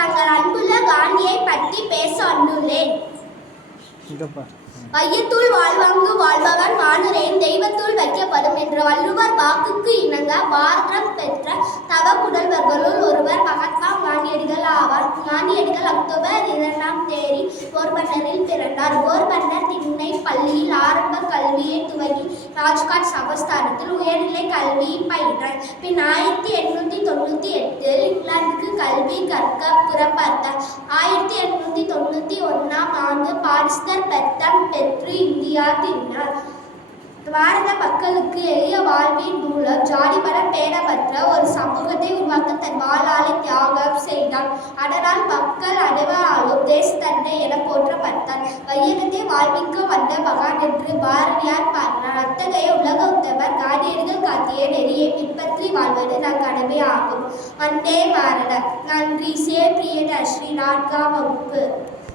தங்கள் அன்புள்ள காந்தியை பற்றி பேச வந்துள்ளேன். வையத்துள் வாழ்வாங்கு வாழ்பவன் வானுரையும் தெய்வத்துள் வைக்கப்படும் என்ற வள்ளுவர் வாக்குக்கு இணங்க பாரதம் பெற்ற தவ புதல்வர்களுள் ஒருவர் மகாத்மா காந்தியடிகள் ஆவார். காந்தியடிகள் அக்டோபர் 2ஆம் தேதி போர்பந்தரில் பிறந்தார். போர்பந்தர் திண்ணை பள்ளியில் ஆரம்ப கல்வியை துவங்கி ராஜ்காட் சமஸ்தானத்தில் உயர்நிலை கல்வியை பயின்றார். பின் 1898 இங்கிலாந்துக்கு கல்வி கற்க புறப்பட்டார். 1891ஆம் ஆண்டு பாரிஸ்டர் பட்டம் பெற்று இந்தியா திரும்பினார். பாரத மக்களுக்கு எளிய வாழ்வின் மூலம் ஜாதிமரம் பேணப்பட்ட ஒரு சமூகத்தை உருவாக்க தன் வாளாலை தியாகம் செய்தார். அதனால் மக்கள் அனைவராலும் தேசத்தந்தை என போற்றப்பட்டார். வையகத்தை வாழ்விக்க வந்த மகான் என்று பாரதியார் பாடினார். அத்தகைய உலக உத்தமர் காந்தியடிகள் காட்டிய நெறியை பின்பற்றி வாழ்வது நம் கடமை ஆகும். வந்தே பாரத. நன்றி. பிரியதர்ஷினி 4ஆம் வகுப்பு.